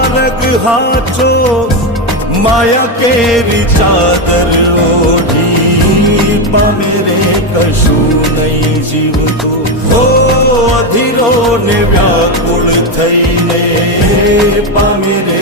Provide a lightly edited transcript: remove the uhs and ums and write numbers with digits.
મારગ હાચો માયા કેરી ચાદર ઓઢી પામે રે કશું નહીં જીવતો હો અધીરો ને વ્યાકુળ થઈને પામે રે